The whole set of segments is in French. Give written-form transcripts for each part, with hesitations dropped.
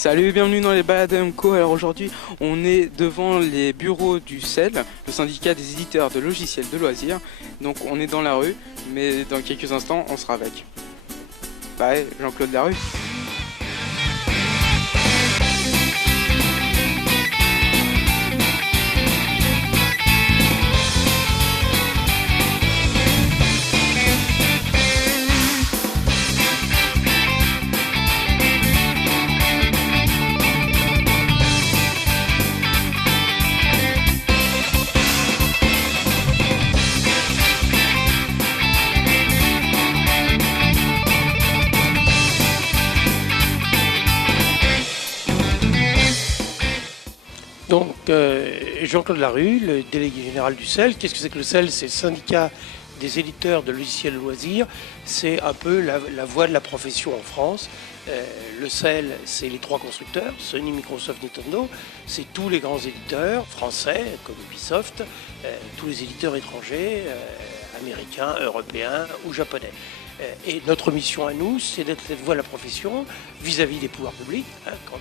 Salut, bienvenue dans les balades MCO. Alors aujourd'hui, on est devant les bureaux du CEL, le syndicat des éditeurs de logiciels de loisirs. Donc on est dans la rue, mais dans quelques instants, on sera avec. Bye, Jean-Claude Larue. Donc, Jean-Claude Larue, le délégué général du CEL. Qu'est-ce que c'est que le CEL? C'est le syndicat des éditeurs de logiciels loisirs. C'est un peu la voix de la profession en France. Le CEL, c'est les trois constructeurs, Sony, Microsoft, Nintendo. C'est tous les grands éditeurs français, comme Ubisoft, tous les éditeurs étrangers, américains, européens ou japonais. Et notre mission à nous, c'est d'être cette voix de la profession vis-à-vis des pouvoirs publics. Quand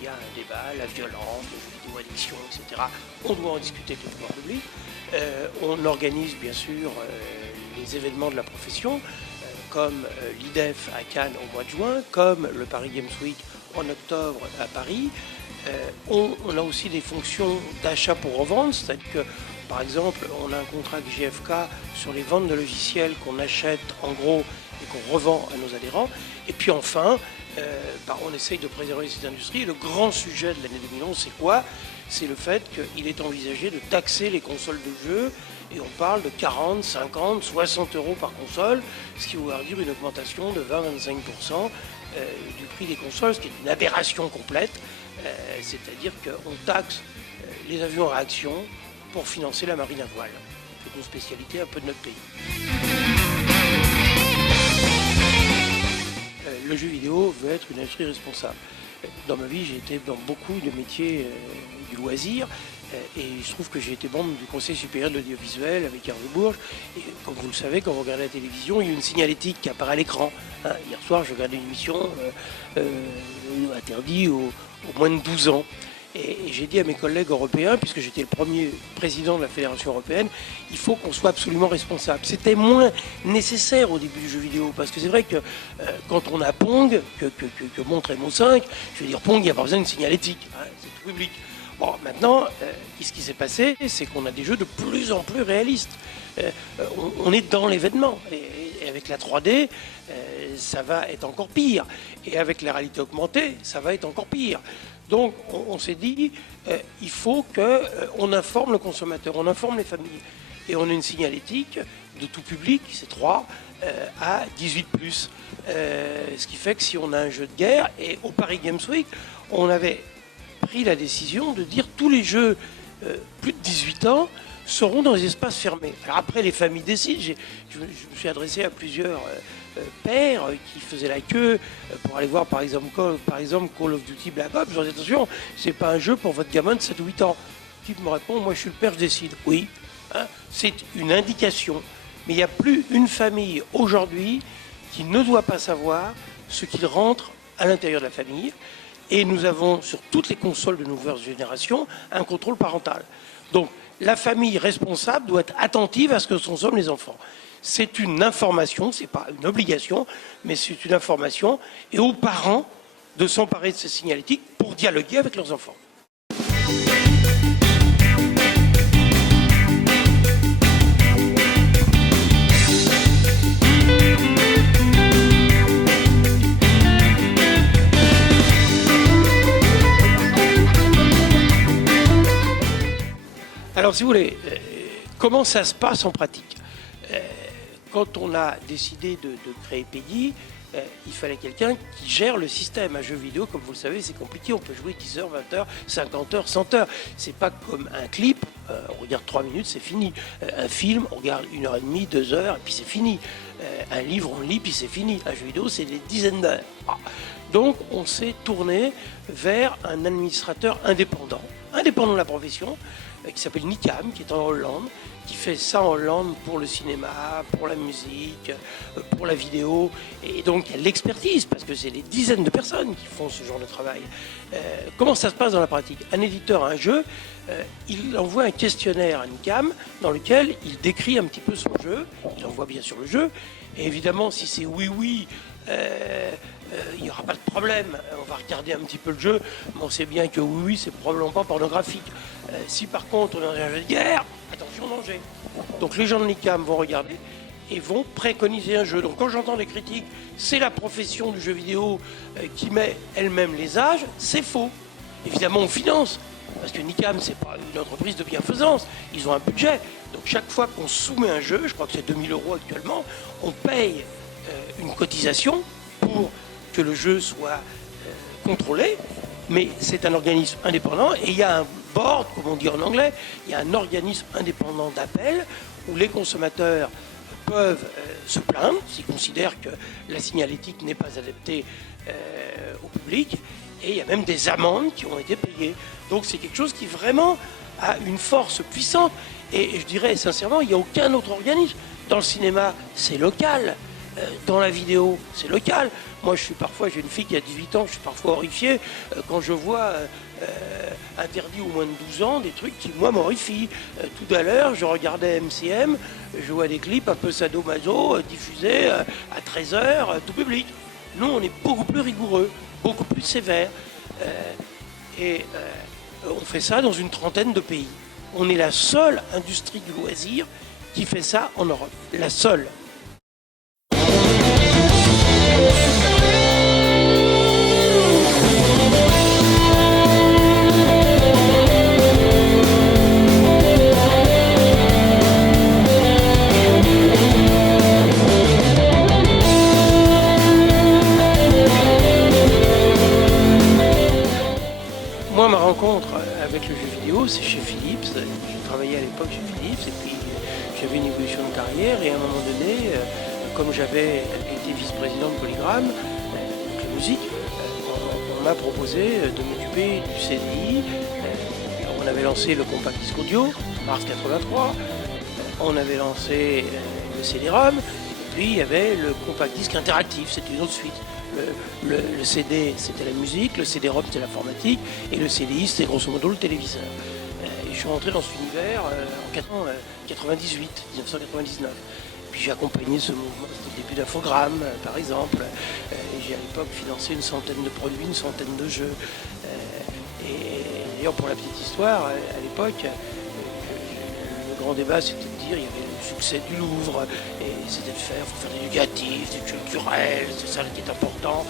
il y a un débat, la violence, les jeux vidéo addiction, etc., on doit en discuter avec les pouvoirs publics. On organise bien sûr les événements de la profession, comme l'IDEF à Cannes au mois de juin, comme le Paris Games Week en octobre à Paris. On a aussi des fonctions d'achat pour revendre, c'est-à-dire que par exemple, on a un contrat avec GFK sur les ventes de logiciels qu'on achète en gros et qu'on revend à nos adhérents. Et puis enfin, on essaye de préserver cette industrie. Et le grand sujet de l'année 2011, c'est quoi? C'est le fait qu'il est envisagé de taxer les consoles de jeux. Et on parle de 40, 50, 60 euros par console, ce qui veut dire une augmentation de 20-25% du prix des consoles, ce qui est une aberration complète. C'est-à-dire qu'on taxe les avions à réaction pour financer la marine à voile. C'est une spécialité un peu de notre pays. Le jeu vidéo veut être une industrie responsable. Dans ma vie, j'ai été dans beaucoup de métiers du loisir et il se trouve que j'ai été membre du Conseil supérieur de l'audiovisuel avec Hervé Bourges. Et comme vous le savez, quand vous regardez la télévision, il y a une signalétique qui apparaît à l'écran. Hier soir, je regardais une émission interdite aux moins de 12 ans. Et j'ai dit à mes collègues européens, puisque j'étais le premier président de la Fédération européenne, il faut qu'on soit absolument responsable. C'était moins nécessaire au début du jeu vidéo, parce que c'est vrai que quand on a Pong, que montre MO5, je veux dire, Pong, il n'y a pas besoin de signalétique, c'est tout public. Bon, maintenant, ce qui s'est passé, c'est qu'on a des jeux de plus en plus réalistes. On est dans l'événement. Et avec la 3D, ça va être encore pire. Et avec la réalité augmentée, ça va être encore pire. Donc, on s'est dit, il faut qu'on informe le consommateur, on informe les familles. Et on a une signalétique de tout public, c'est 3, à 18+. Ce qui fait que si on a un jeu de guerre, et au Paris Games Week, on avait pris la décision de dire tous les jeux plus de 18 ans seront dans les espaces fermés. Alors après, les familles décident. Je me suis adressé à plusieurs pères qui faisaient la queue pour aller voir par exemple Call of Duty Black Ops. Je leur dis attention, c'est pas un jeu pour votre gamin de 7 ou 8 ans. Le type me répond, moi je suis le père, je décide. Oui, c'est une indication. Mais il n'y a plus une famille aujourd'hui qui ne doit pas savoir ce qu'il rentre à l'intérieur de la famille. Et nous avons sur toutes les consoles de nouvelle génération un contrôle parental. Donc la famille responsable doit être attentive à ce que consomment les enfants. C'est une information, ce n'est pas une obligation, mais c'est une information, et aux parents de s'emparer de ces signalétiques pour dialoguer avec leurs enfants. Alors, si vous voulez, comment ça se passe en pratique? Quand on a décidé de créer PEGI, il fallait quelqu'un qui gère le système. Un jeu vidéo, comme vous le savez, c'est compliqué. On peut jouer 10 heures, 20 heures, 50 heures, 100 heures. C'est pas comme un clip, on regarde 3 minutes, c'est fini. Un film, on regarde 1h30, 2 heures, et puis c'est fini. Un livre, on lit, puis c'est fini. Un jeu vidéo, c'est des dizaines d'heures. Donc, on s'est tourné vers un administrateur indépendant de la profession, qui s'appelle Nicam, qui est en Hollande, qui fait ça en Hollande pour le cinéma, pour la musique, pour la vidéo. Et donc il y a l'expertise, parce que c'est des dizaines de personnes qui font ce genre de travail. Comment ça se passe dans la pratique? Un éditeur a un jeu, il envoie un questionnaire à Nicam dans lequel il décrit un petit peu son jeu, il envoie bien sûr le jeu, et évidemment si c'est oui, il n'y aura pas de problème, on va regarder un petit peu le jeu, mais on sait bien que oui, c'est probablement pas pornographique. Si par contre on est dans un jeu de guerre, attention danger. Donc les gens de l'ICAM vont regarder et vont préconiser un jeu. Donc quand j'entends des critiques, c'est la profession du jeu vidéo qui met elle-même les âges, c'est faux. Évidemment on finance, parce que Nicam c'est pas une entreprise de bienfaisance, ils ont un budget. Donc chaque fois qu'on soumet un jeu, je crois que c'est 2000 € actuellement, on paye une cotisation pour que le jeu soit contrôlé, mais c'est un organisme indépendant et il y a un board, comme on dit en anglais, il y a un organisme indépendant d'appel où les consommateurs peuvent se plaindre s'ils considèrent que la signalétique n'est pas adaptée au public, et il y a même des amendes qui ont été payées. Donc c'est quelque chose qui vraiment a une force puissante, et je dirais sincèrement, il n'y a aucun autre organisme. Dans le cinéma, c'est local. Dans la vidéo, c'est local. Moi, j'ai une fille qui a 18 ans, je suis parfois horrifié quand je vois interdit aux moins de 12 ans des trucs qui, moi, m'horrifient. Tout à l'heure, je regardais MCM, je vois des clips un peu sadomaso diffusés à 13h, tout public. Nous, on est beaucoup plus rigoureux, beaucoup plus sévère. Et on fait ça dans une trentaine de pays. On est la seule industrie du loisir qui fait ça en Europe. La seule. Moi, ma rencontre avec le jeu vidéo, c'est chez Philips. J'ai travaillé à l'époque chez Philips et puis j'avais une évolution de carrière et à un moment donné, comme j'avais été vice-président de Polygram, donc la musique, on m'a proposé de m'occuper du CDI. On avait lancé le compact disque audio, mars 83. On avait lancé le CD-ROM. Et puis il y avait le compact disque interactif, c'était une autre suite. Le CD, c'était la musique, le CD-ROM, c'était l'informatique, et le CDI, c'était grosso modo le téléviseur. Et je suis rentré dans cet univers en 1999. Puis j'ai accompagné ce mouvement, c'était le début d'Infogrames, par exemple. Et j'ai à l'époque financé une centaine de produits, une centaine de jeux. Et d'ailleurs, pour la petite histoire, à l'époque, le grand débat, c'était de dire, il y avait le succès du Louvre, et c'était de faire, faut faire de l'éducatif, du culturel, c'est ça qui est important.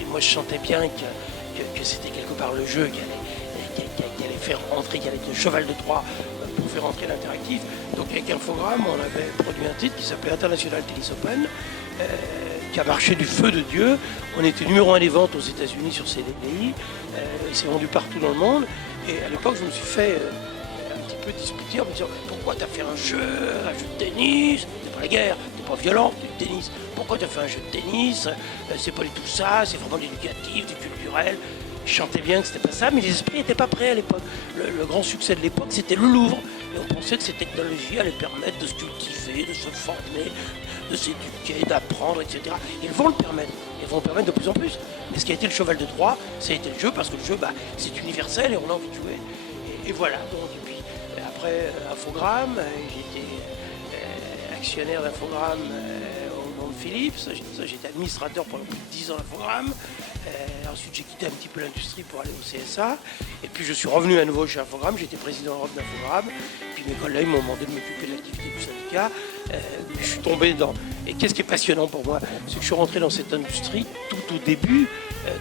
Et moi, je sentais bien que c'était quelque part le jeu qui allait faire rentrer, qui allait être le cheval de Troie pour faire rentrer l'interactif. Donc avec Infogrames, on avait produit un titre qui s'appelait International Tennis Open, qui a marché du feu de Dieu. On était numéro 1 des ventes aux États-Unis sur CDI, il s'est vendu partout dans le monde. Et à l'époque, je me suis fait discuter en me disant pourquoi t'as fait un jeu de tennis, c'est pas la guerre, c'est pas violent, c'est du tennis. Pourquoi t'as fait un jeu de tennis, c'est pas du tout ça, c'est vraiment de l'éducatif, du culturel. Je chantais bien que c'était pas ça, mais les esprits n'étaient pas prêts à l'époque. Le grand succès de l'époque, c'était le Louvre. Et on pensait que ces technologies allaient permettre de se cultiver, de se former, de s'éduquer, d'apprendre, etc. Ils vont le permettre. Ils vont le permettre de plus en plus. Mais ce qui a été le cheval de Troie, ça a été le jeu, parce que le jeu, c'est universel et on a envie de jouer. Et voilà. Donc, et puis, après Infogrames, j'étais actionnaire d'Infogrames au nom de Philips. J'étais administrateur pendant plus de 10 ans d'Infogrames. Ensuite, j'ai quitté un petit peu l'industrie pour aller au CSA. Et puis, je suis revenu à nouveau chez Infogrames. J'étais président Europe d'Infogrames. Puis mes collègues m'ont demandé de m'occuper de l'activité du syndicat. Je suis tombé dans... Et qu'est-ce qui est passionnant pour moi, c'est que je suis rentré dans cette industrie tout au début,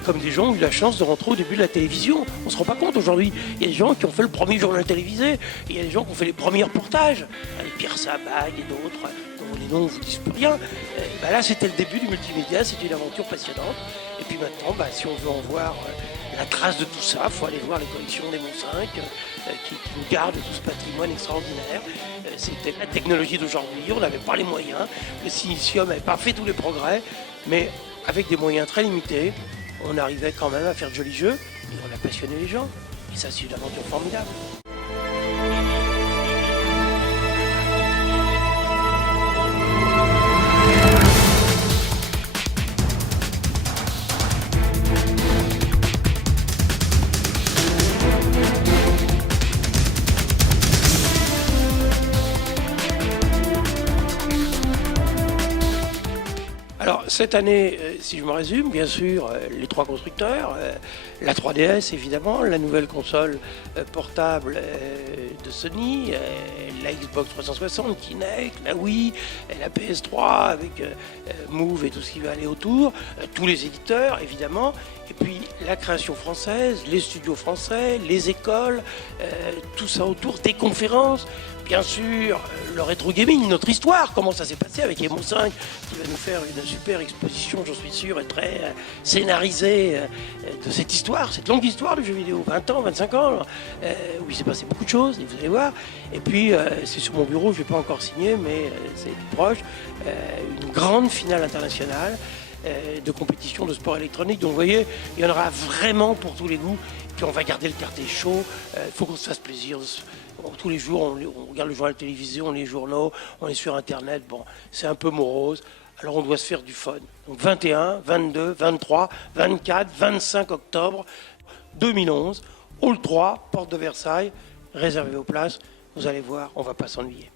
comme des gens ont eu la chance de rentrer au début de la télévision. On ne se rend pas compte aujourd'hui. Il y a des gens qui ont fait le premier journal télévisé. Il y a des gens qui ont fait les premiers reportages. Avec Pierre Sabag et d'autres, dont les noms ne vous disent plus rien. Là, c'était le début du multimédia. C'était une aventure passionnante. Et puis maintenant, si on veut en voir la trace de tout ça, il faut aller voir les collections des Mont5 qui nous gardent tout ce patrimoine extraordinaire. C'était la technologie d'aujourd'hui, on n'avait pas les moyens, le silicium n'avait pas fait tous les progrès, mais avec des moyens très limités, on arrivait quand même à faire de jolis jeux, et on a passionné les gens. Et ça, c'est une aventure formidable. cette année, si je me résume, bien sûr, les 3 constructeurs, la 3DS évidemment, la nouvelle console portable de Sony, la Xbox 360, Kinect, la Wii, la PS3 avec Move et tout ce qui va aller autour, tous les éditeurs évidemment, et puis la création française, les studios français, les écoles, tout ça autour, des conférences, bien sûr, le rétro gaming, notre histoire, comment ça s'est passé avec Emo 5 qui va nous faire une super exposition, j'en suis sûr, et très scénarisée de cette histoire, cette longue histoire du jeu vidéo, 20 ans, 25 ans, où il s'est passé beaucoup de choses, et vous allez voir. Et puis, c'est sur mon bureau, je ne vais pas encore signer, mais c'est tout proche, une grande finale internationale de compétition de sport électronique. Donc vous voyez, il y en aura vraiment pour tous les goûts. Puis on va garder le quartier chaud, il faut qu'on se fasse plaisir. Tous les jours, on regarde le journal télévisé, on lit les journaux, on est sur Internet, bon, c'est un peu morose. Alors on doit se faire du fun. Donc 21, 22, 23, 24, 25 octobre 2011, Hall 3, porte de Versailles, réservez vos places, vous allez voir, on ne va pas s'ennuyer.